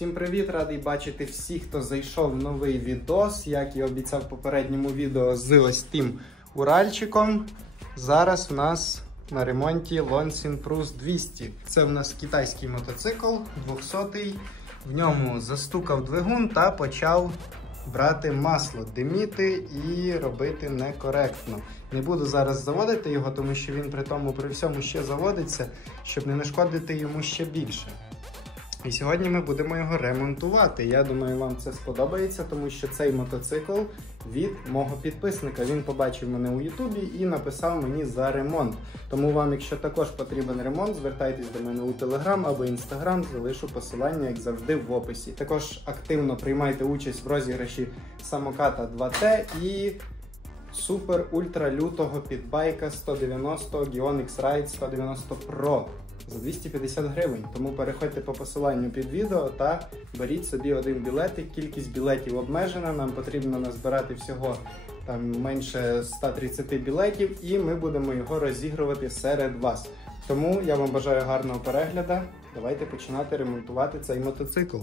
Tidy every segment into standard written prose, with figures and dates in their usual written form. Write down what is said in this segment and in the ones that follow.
Всім привіт! Радий бачити всіх, хто зайшов в новий відос. Як і обіцяв в попередньому відео з ось тим Уральчиком. Зараз в нас на ремонті Lonsin Pruss 200. Це в нас китайський мотоцикл, 200-й. В ньому застукав двигун та почав брати масло, диміти і робити некоректно. Не буду зараз заводити його, тому що він при всьому ще заводиться, щоб не нашкодити йому ще більше. І сьогодні ми будемо його ремонтувати. Я думаю, вам це сподобається, тому що цей мотоцикл від мого підписника. Він побачив мене у Ютубі і написав мені за ремонт. Тому вам, якщо також потрібен ремонт, звертайтесь до мене у Телеграм або Інстаграм, залишу посилання, як завжди, в описі. Також активно приймайте участь в розіграші самоката 2T і супер-ультра лютого підбайка 190 Geon X-Ride 190 Pro. За 250 гривень. Тому переходьте по посиланню під відео та беріть собі один білетик. Кількість білетів обмежена, нам потрібно назбирати всього менше 130 білетів і ми будемо його розігрувати серед вас. Тому я вам бажаю гарного перегляду. Давайте починати ремонтувати цей мотоцикл.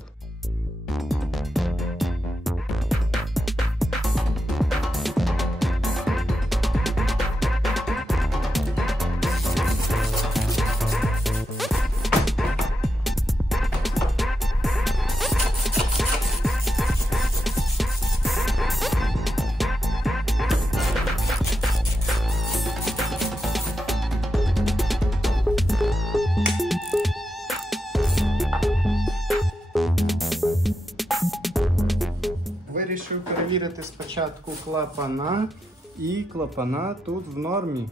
Вирішив перевірити спочатку клапана, і клапана тут в нормі.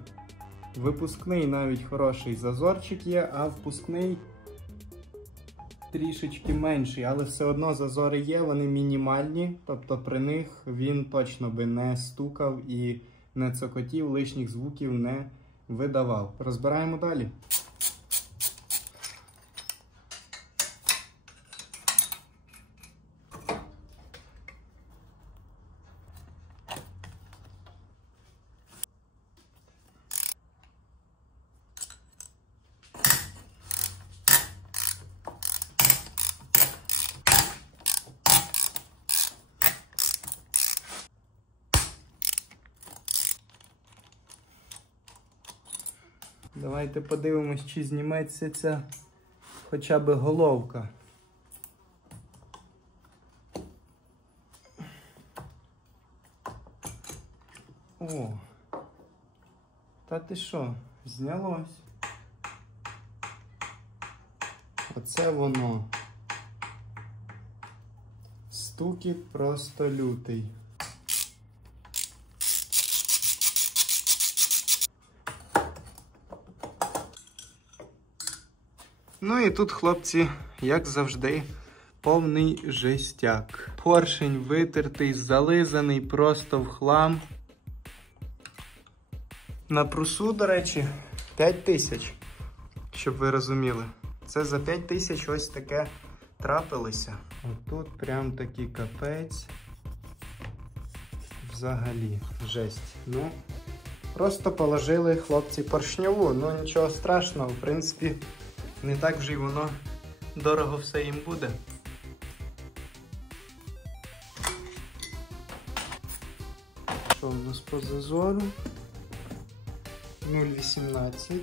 Випускний навіть хороший зазорчик є, а впускний трішечки менший, але все одно зазори є, вони мінімальні, тобто при них він точно би не стукав і не цокотів, лишніх звуків не видавав. Розбираємо далі. Давайте подивимось, чи зніметься ця хоча б головка. О, та ти що, знялось? Оце воно. Стукіт просто лютий. Ну і тут, хлопці, як завжди, повний жестяк. Поршень витертий, зализаний просто в хлам. На прусу, до речі, 5000, щоб ви розуміли. Це за 5000 ось таке трапилося. Отут прям такий капець. Взагалі, жесть. Ну, просто положили, хлопці, поршньову. Ну, нічого страшного, в принципі, не так вже й воно дорого все їм буде. Що в нас по зазору? 0,18.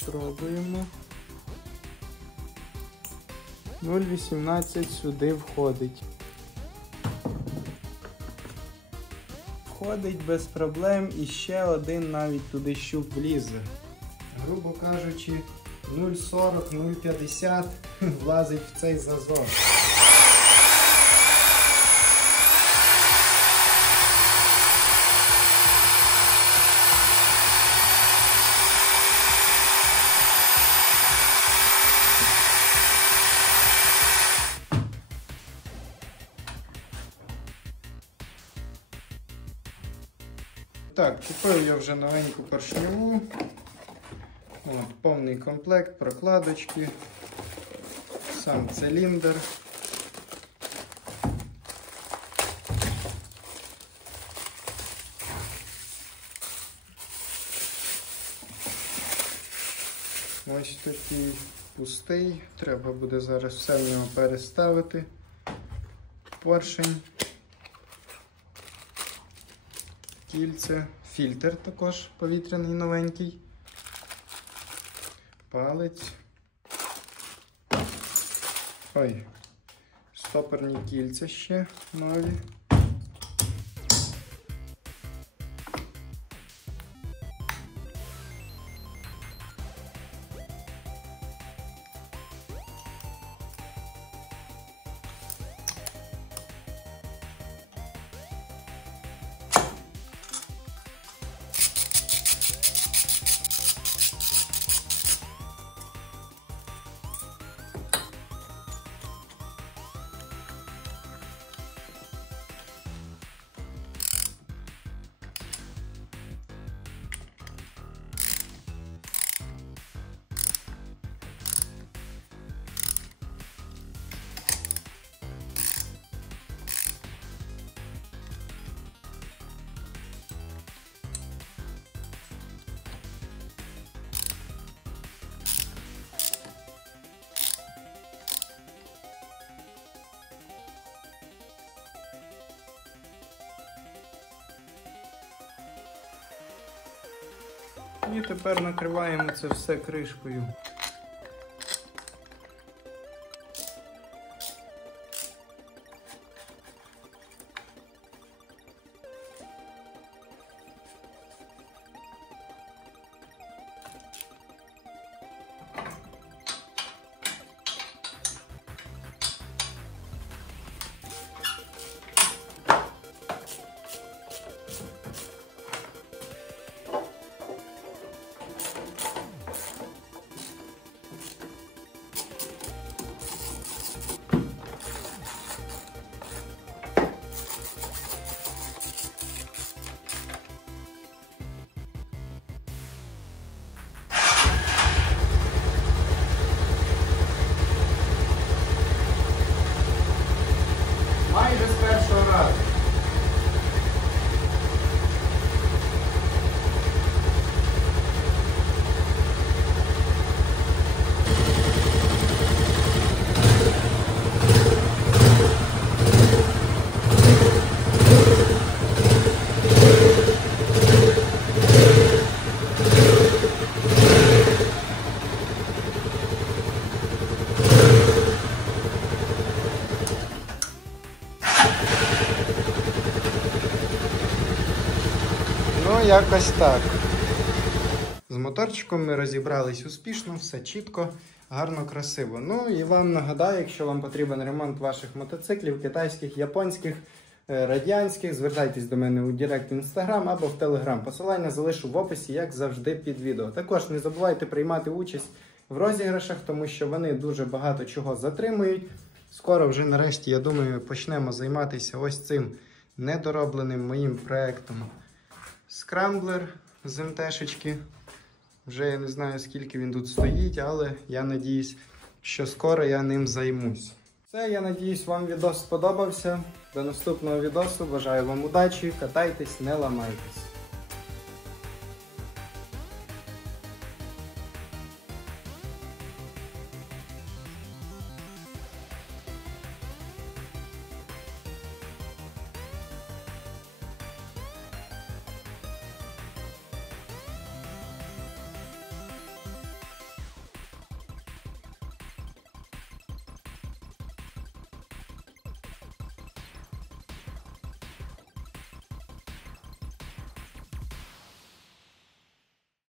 Спробуємо. 0,18 сюди входить. Входить без проблем і ще один навіть туди щуп влізе. Грубо кажучи, 0,40, 0,50 влазить в цей зазор. Так, купив я вже новеньку поршневу. От, повний комплект, прокладочки, сам циліндр. Ось такий пустий. Треба буде зараз все в нього переставити. Поршень, кільце, фільтр також повітряний новенький, палець. Ой, стоперні кільця ще нові. І тепер накриваємо це все кришкою. Майже з першого разу. Ну, якось так. З моторчиком ми розібрались успішно, все чітко, гарно, красиво. Ну і вам нагадаю, якщо вам потрібен ремонт ваших мотоциклів, китайських, японських, радянських, звертайтесь до мене у Директ Instagram або в Telegram. Посилання залишу в описі, як завжди, під відео. Також не забувайте приймати участь в розіграшах, тому що вони дуже багато чого затримують. Скоро вже нарешті, я думаю, почнемо займатися ось цим недоробленим моїм проєктом. Скрамблер з МТ-шечки. Вже я не знаю, скільки він тут стоїть, але я надіюсь, що скоро я ним займусь. Все, я надіюсь, вам відос сподобався. До наступного відосу. Бажаю вам удачі, катайтесь, не ламайтесь.